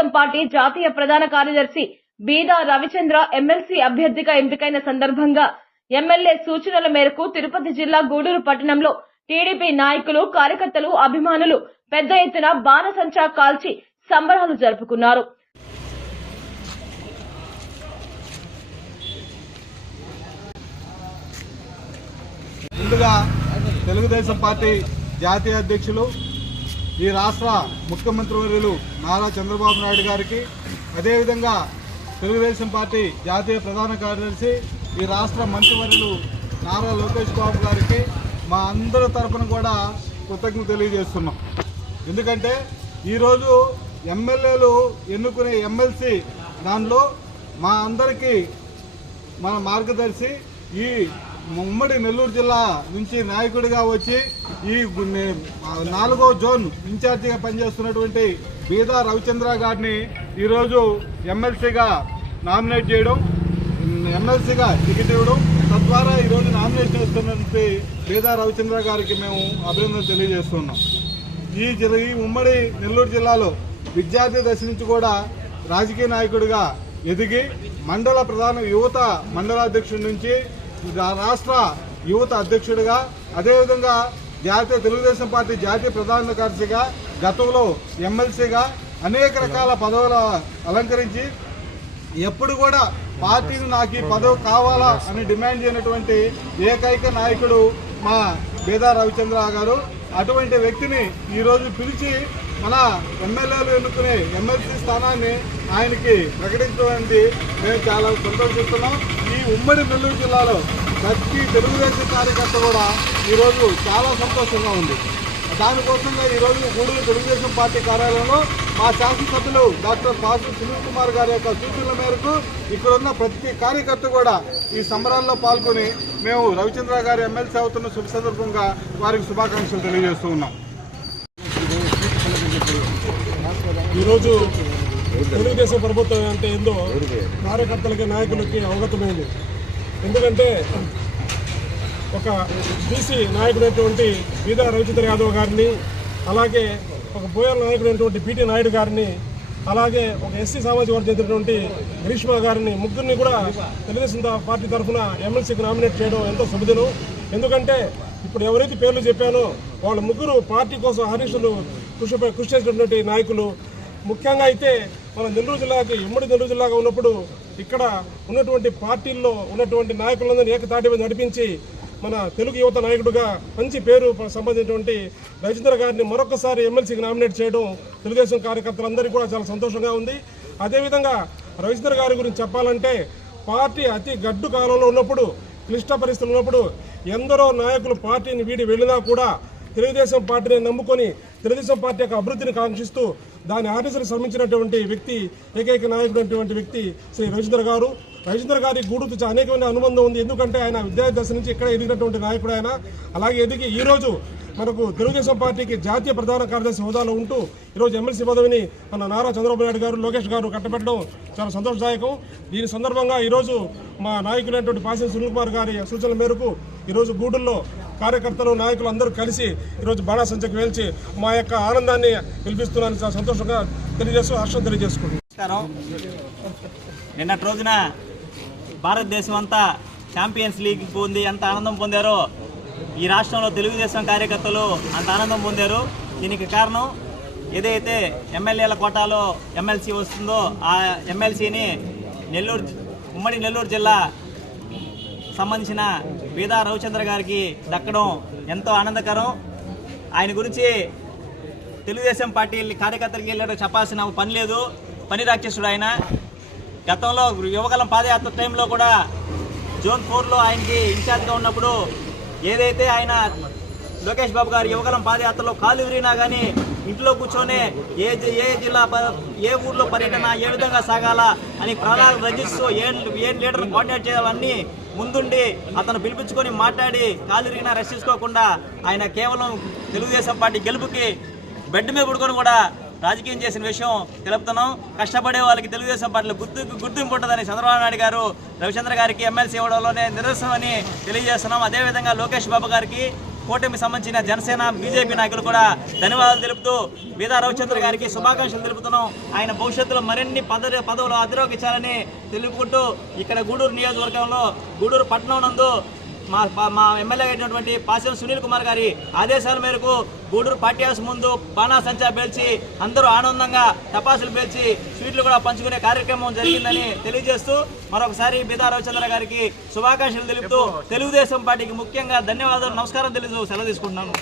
Telugu Desam party జాతీయ ప్రధాన కార్యదర్శి బీదా రవిచంద్ర ఎమ్మెల్సీ అభ్యర్థిగా ఎంపికైన సందర్భంగా ఎమ్మెల్యే సూచనల మేరకు తిరుపతి జిల్లా గూడూరు పట్టణంలో టీడీపీ నాయకులు కార్యకర్తలు అభిమానులు పెద్ద ఎత్తున బాణసంచా కాల్చి సంబరాలు జరుపుకున్నారు. ముందుగా తెలుగుదేశం పార్టీ జాతీయ అధ్యక్షులు ఈ రాష్ట్ర ముఖ్యమంత్రి వర్యులు నారా చంద్రబాబు నాయుడు గారికి అదేవిధంగా తెలుగుదేశం పార్టీ జాతీయ ప్రధాన కార్యదర్శి ఈ రాష్ట్ర మంత్రివర్యులు నారా లోకేష్ బాబు గారికి మా అందరి తరఫున కూడా కృతజ్ఞత తెలియజేస్తున్నాం. ఎందుకంటే ఈరోజు ఎమ్మెల్యేలు ఎన్నుకునే ఎమ్మెల్సీ దానిలో మా అందరికీ మన మార్గదర్శి ఈ ఉమ్మడి నెల్లూరు జిల్లా నుంచి నాయకుడిగా వచ్చి ఈ నే- నాలుగో జోన్ ఇన్ఛార్జిగా పనిచేస్తున్నటువంటి బీదా రవిచంద్ర గారిని ఈరోజు ఎమ్మెల్సీగా నామినేట్ చేయడం ఎమ్మెల్సీగా టికెట్ ఇవ్వడం తద్వారా ఈరోజు నామినేట్ చేస్తున్నటువంటి బీదా రవిచంద్ర గారికి మేము అభినందన తెలియజేస్తున్నాం. ఈ జిల్లా ఈ ఉమ్మడి నెల్లూరు జిల్లాలో విద్యార్థి దశ నుంచి కూడా రాజకీయ నాయకుడిగా ఎదిగి మండల ప్రధాన యువత మండలాధ్యక్షుడి నుంచి రాష్ట్ర యువత అధ్యక్షుడిగా అదేవిధంగా జాతీయ తెలుగుదేశం పార్టీ జాతీయ ప్రధాన కార్యదర్శిగా గతంలో ఎమ్మెల్సీగా అనేక రకాల పదవులు అలంకరించి ఎప్పుడు కూడా పార్టీని నాకు ఈ పదవి కావాలా అని డిమాండ్ చేయనటువంటి ఏకైక నాయకుడు మా బేదా రవిచంద్ర గారు. అటువంటి వ్యక్తిని ఈరోజు పిలిచి మన ఎమ్మెల్యేలు ఎన్నుకునే ఎమ్మెల్సీ స్థానాన్ని ఆయనకి ప్రకటించడానికి మేము చాలా సంతోషిస్తున్నాం. ఉమ్మడి నెల్లూరు జిల్లాలో ప్రతి తెలుగుదేశం కార్యకర్త కూడా ఈరోజు చాలా సంతోషంగా ఉంది. దానికోసంగా ఈరోజు గూడూరు తెలుగుదేశం పార్టీ కార్యాలయంలో మా శాసనసభ్యులు డాక్టర్ పాసు సునీల్ కుమార్ గారి యొక్క సూచనల మేరకు ఇక్కడ ఉన్న ప్రతి కార్యకర్త కూడా ఈ సంబరాల్లో పాల్గొని మేము రవిచంద్ర గారి ఎమ్మెల్సీ అవుతున్న శుభ సందర్భంగా వారికి శుభాకాంక్షలు తెలియజేస్తూ ఉన్నాం. ఈరోజు తెలుగుదేశం ప్రభుత్వం అంటే ఏందో కార్యకర్తలకి నాయకులకి అవగతమైంది. ఎందుకంటే ఒక బీసీ నాయకుడైనటువంటి బీదా రవిచంద్ర యాదవ్ గారిని అలాగే ఒక బోయర్ నాయకుడైనటువంటి పిటి నాయుడు గారిని అలాగే ఒక ఎస్సీ సామాజిక వర్గం చెందినటువంటి గ్రీష్మ గారిని ముగ్గురిని కూడా తెలుగుదేశం పార్టీ తరఫున ఎమ్మెల్సీకి నామినేట్ చేయడం ఎంతో శుభదినం. ఎందుకంటే ఇప్పుడు ఎవరైతే పేర్లు చెప్పానో వాళ్ళ ముగ్గురు పార్టీ కోసం హరీషులు కృషి కృషి చేసినటువంటి నాయకులు. ముఖ్యంగా అయితే మన నెల్లూరు జిల్లాకి ఉమ్మడి నెల్లూరు జిల్లాగా ఉన్నప్పుడు ఇక్కడ ఉన్నటువంటి పార్టీల్లో ఉన్నటువంటి నాయకులందరినీ ఏకతాటి మీద నడిపించి మన తెలుగు యువత నాయకుడుగా మంచి పేరు సంబంధించినటువంటి రజేంద్ర గారిని మరొకసారి ఎమ్మెల్సీకి నామినేట్ చేయడం తెలుగుదేశం కార్యకర్తలందరికీ కూడా చాలా సంతోషంగా ఉంది. అదేవిధంగా రవిచంద్ర గారి గురించి చెప్పాలంటే పార్టీ అతి గడ్డు కాలంలో ఉన్నప్పుడు క్లిష్ట పరిస్థితులు ఉన్నప్పుడు ఎందరో నాయకులు పార్టీని వీడి వెళ్ళినా కూడా తెలుగుదేశం పార్టీని నమ్ముకొని తెలుగుదేశం పార్టీ యొక్క అభివృద్ధిని కాంక్షిస్తూ దాని ఆర్టీసీని శ్రమించినటువంటి వ్యక్తి ఏకైక నాయకుడు అటువంటి వ్యక్తి శ్రీ రవిచంద్ర గారు. రవిచంద్ర గారి గూడుతో చాలా అనేకమైన అనుబంధం ఉంది. ఎందుకంటే ఆయన విద్యార్థి దశ నుంచి ఇక్కడ ఎదిగినటువంటి నాయకుడు ఆయన. అలాగే ఎదిగి ఈరోజు మనకు తెలుగుదేశం పార్టీకి జాతీయ ప్రధాన కార్యదర్శి హోదాలో ఉంటూ ఈరోజు ఎమ్మెల్సీ పదవిని మన నారా చంద్రబాబు నాయుడు గారు లోకేష్ గారు కట్టబెట్టడం చాలా సంతోషదాయకం. దీని సందర్భంగా ఈరోజు మా నాయకులైనటువంటి పాసి సునీల్ కుమార్ గారి సూచనల మేరకు ఈరోజు గూడుల్లో కార్యకర్తలు నాయకులు అందరూ కలిసి ఈరోజు బాణాసంచకు వేల్చి మా యొక్క ఆనందాన్ని పిలిపిస్తున్నాను చాలా సంతోషంగా తెలియజేస్తూ హర్షం తెలియజేసుకుంటున్నాను నిన్నటి రోజున భారతదేశం అంతా ఛాంపియన్స్ లీగ్ పొంది ఎంత ఆనందం పొందారో ఈ రాష్ట్రంలో తెలుగుదేశం కార్యకర్తలు అంత ఆనందం పొందారు. దీనికి కారణం ఏదైతే ఎమ్మెల్యేల కోటాలో ఎమ్మెల్సీ వస్తుందో ఆ ఎమ్మెల్సీని నెల్లూరు ఉమ్మడి నెల్లూరు జిల్లా సంబంధించిన బీదా రవిచంద్ర గారికి దక్కడం ఎంతో ఆనందకరం. ఆయన గురించి తెలుగుదేశం పార్టీ కార్యకర్తలకి వెళ్ళాడో చెప్పాల్సిన పని లేదు. పని రాక్షసుడు ఆయన. గతంలో యువకలం పాదయాత్ర టైంలో కూడా జోన్ ఫోర్లో ఆయనకి ఇన్ఛార్జ్గా ఉన్నప్పుడు ఏదైతే ఆయన లోకేష్ బాబు గారు యువగలం పాదయాత్రలో కాలు విరిగినా కానీ ఇంట్లో కూర్చొని ఏ జి- ఏ జిల్లా ఏ ఊర్లో పర్యటన ఏ విధంగా సాగాల అని ప్రణాళిక రచిస్తూ ఏ ఏ లీడర్ని కోఆర్డినేట్ చేయాలన్నీ ముందుండి అతను పిలిపించుకొని మాట్లాడి కాలు విరిగినా రెస్ట్ తీసుకోకుండా ఆయన కేవలం తెలుగుదేశం పార్టీ గెలుపుకి బెడ్ మీద పడుకొని కూడా రాజకీయం చేసిన విషయం తెలుపుతున్నాం. కష్టపడే వాళ్ళకి తెలుగుదేశం పార్టీలో గుర్తు గుర్తింపు ఉంటుందని చంద్రబాబు నాయుడు గారు రవిచంద్ర గారికి ఎమ్మెల్సీ ఇవ్వడంలోనే నిరసనమని తెలియజేస్తున్నాం. అదేవిధంగా లోకేష్ బాబు గారికి కూటమి సంబంధించిన జనసేన బీజేపీ నాయకులు కూడా ధన్యవాదాలు తెలుపుతూ బీదా రవిచంద్ర గారికి శుభాకాంక్షలు తెలుపుతున్నాం. ఆయన భవిష్యత్తులో మరిన్ని పదవి పదవులు అధిరోగించాలని తెలుపుకుంటూ ఇక్కడ గూడూరు నియోజకవర్గంలో గూడూరు పట్టణం నందు మా మా ఎమ్మెల్యే అయినటువంటి పాసిన సునీల్ కుమార్ గారి ఆదేశాల మేరకు గూడూరు పార్టీ హౌస్ ముందు బాణా సంచా పేల్చి అందరూ ఆనందంగా టపాసులు పేల్చి స్వీట్లు కూడా పంచుకునే కార్యక్రమం జరిగిందని తెలియజేస్తూ మరొకసారి బీదా రవిచంద్ర గారికి శుభాకాంక్షలు తెలుపుతూ తెలుగుదేశం పార్టీకి ముఖ్యంగా ధన్యవాదాలు నమస్కారం తెలుస్తూ సెలవు తీసుకుంటున్నాను.